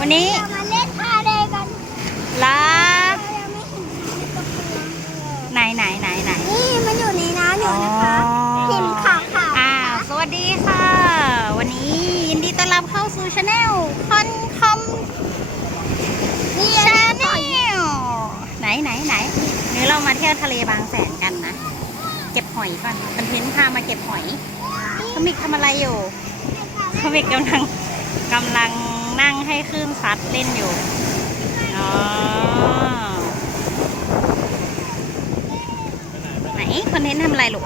วันนี้เรามาเล่นทะเลกันลาเรายังไม่เห็นกระเพื่อมเลยไหนไหนไหนไหนนี่มันอยู่ในน้ำอยู่นะคะอ๋อพิมพ์ขาวขาวอ่าสวัสดีค่ะ วันนี้ยินดีต้อนรับเข้าสู่ช anel คอนคอมนี่ชาแนลไหนไหนไหนนี่เรามาเที่ยวทะเลบางแสนกันนะ เก็บหอยก่อนคอนเทนต์พามาเก็บหอยเขามิกทำอะไรอยู่เขามิกกำลังกำลัง นั่งให้คลื่นซัดเล่นอยู่อ๋อไหนคอนเทนต์ทำอะไรลูก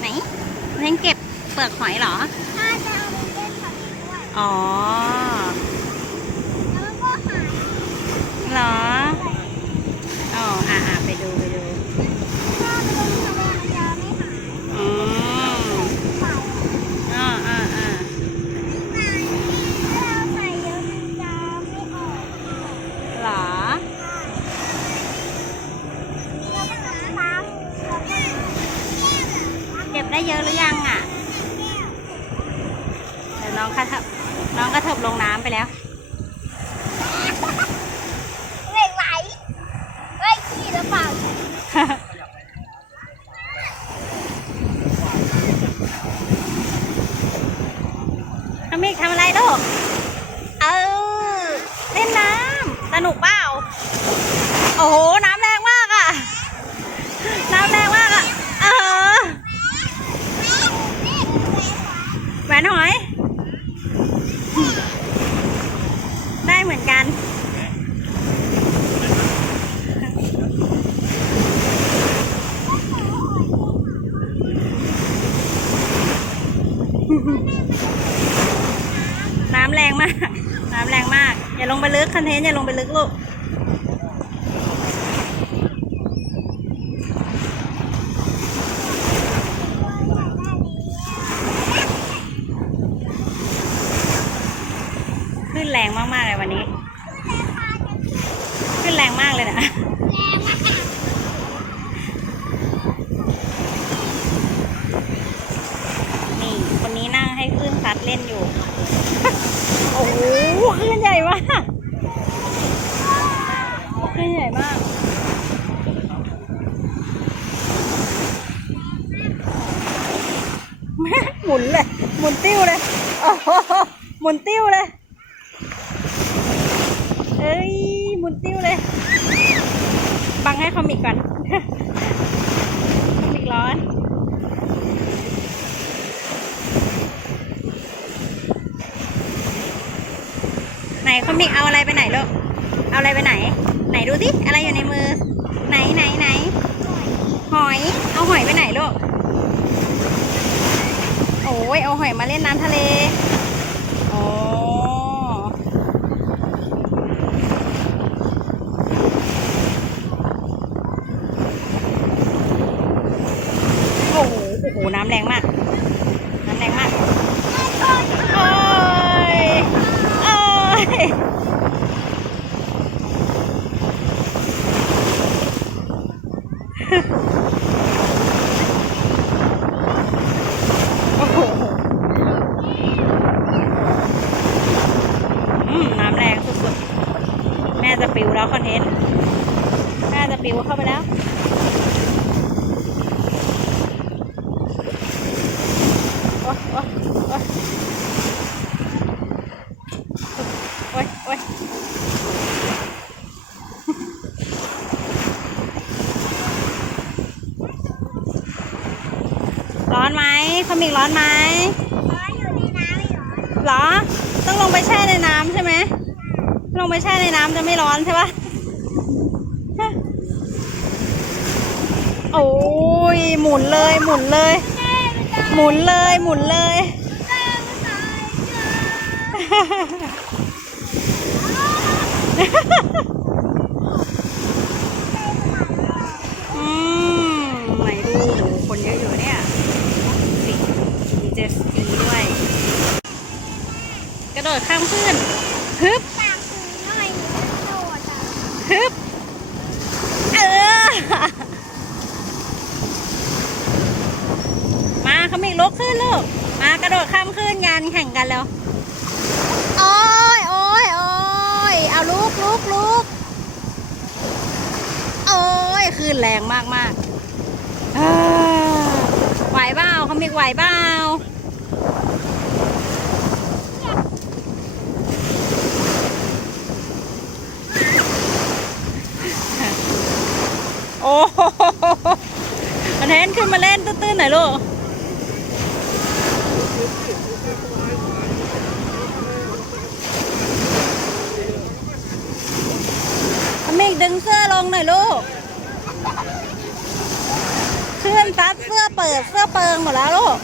ไหนคอนเทนต์เก็บเปลือกหอยเหรอ ถ้าจะเอาไปเล่นกับอีกด้วยอ๋อแล้วก็หายเหรอ อ๋อ อ่าอ่าไปดูไปดู ถ้าไปเล่นทะเลมันจะไม่หาย อืม เปล่า อ่าอ่าอ่า ถ้าเราใส่เยอะมันจะไม่ออก เหรอ เราก็ต้องล้างแล้วก็ เก็บได้เยอะหรือยังอะ เดี๋ยวน้องกระเถิบน้องกระเถิบลงน้ำไป แล้วเหล็กไหลเฮ้ยขี้หรือเปล่าทำมิกทำอะไรลูกเออเล่นน้ำสนุกเปล่าโอ้โหน้ำแรงมากอะ น้ำแรงมากอะ เออแหวนหอย ได้เหมือนกัน น้ำแรงมาก น้ำแรงมาก อย่าลงไปลึกค อนเทนต์อย่าลงไปลึกลูกขึ้นแรงมากๆเลยวันนี้ ขึ้นแรงมากเลยนะนี่คนนี้นั่งให้คลื่นซัดเล่นอยู่ โอ้โหคลื่นใหญ่มากคลื่นใหญ่มาก แม่หมุนเลย หมุนติ้วเลยโอ้โห หมุนติ้วเลย เอ้ย หมุนติ้วเลย บังให้คอมิกก่อน คอมิกร้อน ไหนคอมิกเอาอะไรไปไหนลูก เอาอะไรไปไหน ไหนดูสิ อะไรอยู่ในมือ ไหนไหนไหน หอย เอาหอยไปไหนลูก โอ้ย เอาหอยมาเล่นน้ำทะเลโอ้โอ้โห โอ้โห น้ำแรงมาก น้ำแรงมาก โอ้ย โอ้ย โอ้โหอืมน้ำแรงสุดๆ แม่จะปิวแล้วคอนเทนต์แม่จะปิวเข้าไปแล้วโอ๊ยโอ๊ยโอ๊ยโอ๊ยโอ๊ยร้อนไหมเขามีร้อนไหมอยู่ในน้ำอยู่เหรอ ต้องลงไปแช่ในน้ำใช่ไหม ลงไปแช่ในน้ำจะไม่ร้อนใช่ปะฮะโอ้ยหมุนเลยหมุนเลย หมุนเลยหมุนเลยอืมไหนดูคนเยอะอยู่เนี่ยสิมีเจสกีด้วย กระโดดข้ามขึ้นฮึบ ปากคือหน่อยหนูจะโดดอะ ฮึบ เออ มาเขามี ลุกขึ้นลูก มากระโดดข้ามขึ้นกันแข่งกันแล้ว โอ้ยโอ้ยโอ้ยเอาลุกลุกโอ้ยคลื่นแรงมากมากๆอ่าไหวเปล่าเขามีไหวเปล่าโอ้โหมันเทนขึ้นมาเล่นตื้นๆหน่อยลูก อเมก ดึงเสื้อลงหน่อยลูกเพื่อนตัดเสื้อเปิดเสื้อเปิงหมดแล้วลูก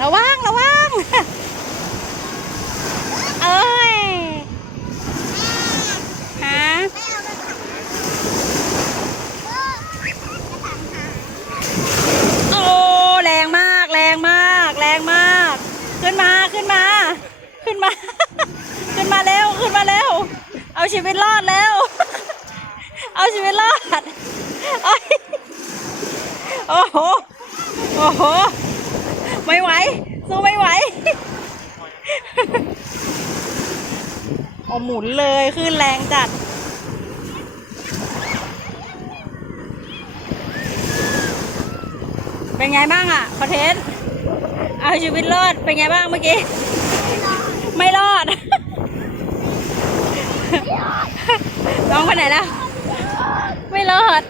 ระวังระวังเอ้ย ฮะ โอ้ แรงมาก แรงมาก แรงมาก ขึ้นมา ขึ้นมา ขึ้นมา ขึ้นมาเร็ว ขึ้นมาเร็ว เอาชีวิตรอดแล้ว เอาชีวิตรอด โอ้โห โอ้โห ไม่ไหว สู้ไม่ไหวโอ้หมุนเลยขึ้นแรงจัดเป็นไงบ้างอะคอนเทนต์เอาชีวิตรอดเป็นไงบ้างเมื่อกี้ ไม่รอด องไปไหนล้วไม่รอด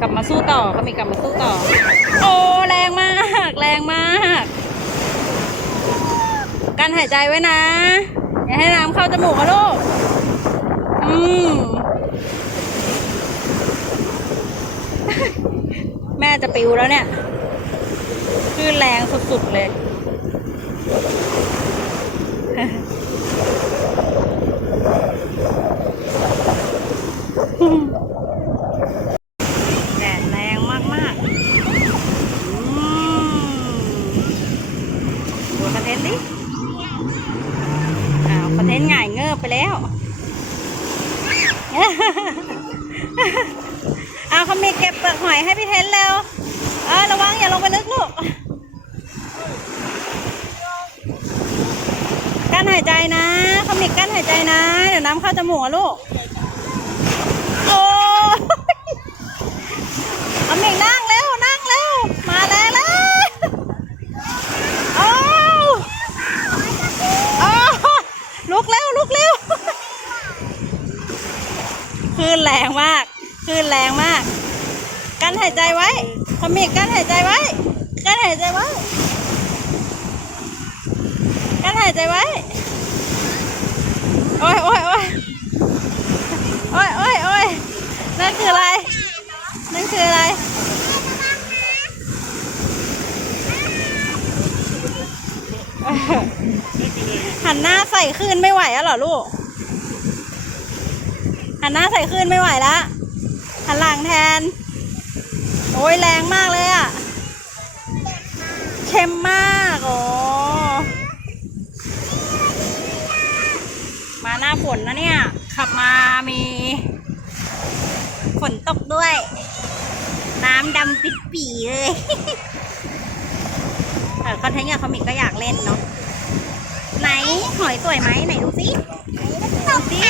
กลับมาสู้ต่อก็มีกลับมาสู้ต่อ โอ้แรงมาก แรงมากกันหายใจไว้นะ อย่าให้น้ำเข้าจมูกนะลูก อืมแม่จะปิวแล้วเนี่ย คลื่นแรงสุดๆเลย แดดแรงมากๆอืมดูคอนเทนต์ดิ อ้าวคอนเทนต์ง่ายเงือบไปแล้ว เอาเขามีเก็บเปลือกหอยให้พี่เทนแล้ว เออระวังอย่าลงไปลึกลูก กั้ นหายใจนะเขามีกั้นหายใจนะ เดี๋ยวน้ำเข้าจมูกอะลูก โอ้ยเขามีนั่งเร็วนั่งเร็ว มาแล้วแล้วโอ้โอ้ลุกเร็วลุกเร็วคลื่นแรงมากคลื่นแรงมาก กั้นหายใจไว้เขามีกั้นหายใจไว้ กั้นหายใจไว้ กั้นหายใจไว้ โอ้ยโอ้ยโอ้ยโอ้ยโอ้ยโอ้ยนั่นคืออะไร นั่นคืออะไร หันหน้าใส่คลื่นไม่ไหวแล้วเหรอลูก หันหน้าใส่คลื่นไม่ไหวและหันหลังแทน โอ้ยแรงมากเลยอะเค็มมากโอ้มาหน้า ฝนนะเนี่ย ขับมามีฝนตกด้วย น้ำดำปิดปีเลยแต่คอนเทนต์กับคอมิกก็อยากเล่นเนาะไหนหอยสวยไหมไหนดูสิดูสิ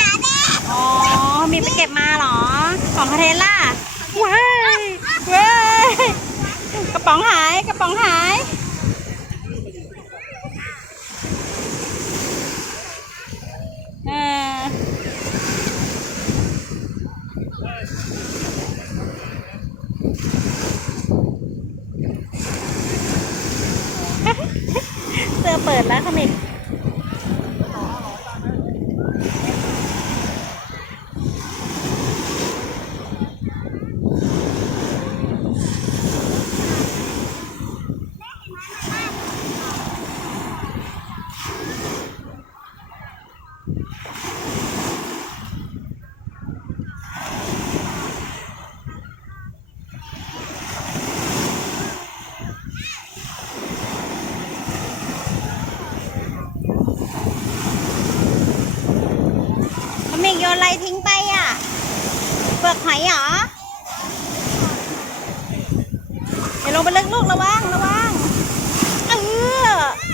อ๋อ มีไปเก็บมาเหรอ ของคอนเทนต์ล่ะเว้ยเว้ยกระป๋องหายกระป๋องหายเออเสื้อเปิดแล้วคอมิก มั นอะไรทิ้งไปอะ เปลือกหอยเหรอกลูกระวังระวังเออ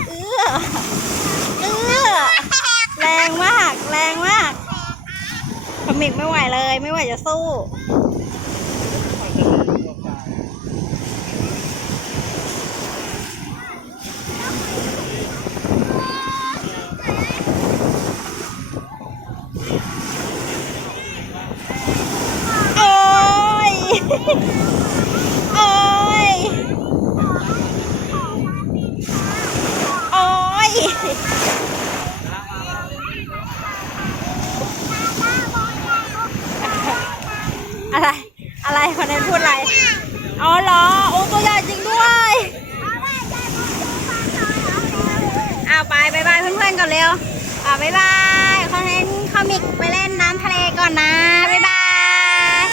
เออเออแรงมาก แรงมากคอมิกไม่ไหวเลย ไม่ไหวจะสู้ โอ้ย โอ้ย โอ้ย อะไร อะไรคนนั้นพูด อ๋อเหรอ โอ้ตัวใหญ่จริงด้วยเอาไปบายบายเพื่อนๆก่อนเร็วอ่าบายบายคอนเทนต์คอมิกไปเล่นน้ำทะเลก่อนนะบายบาย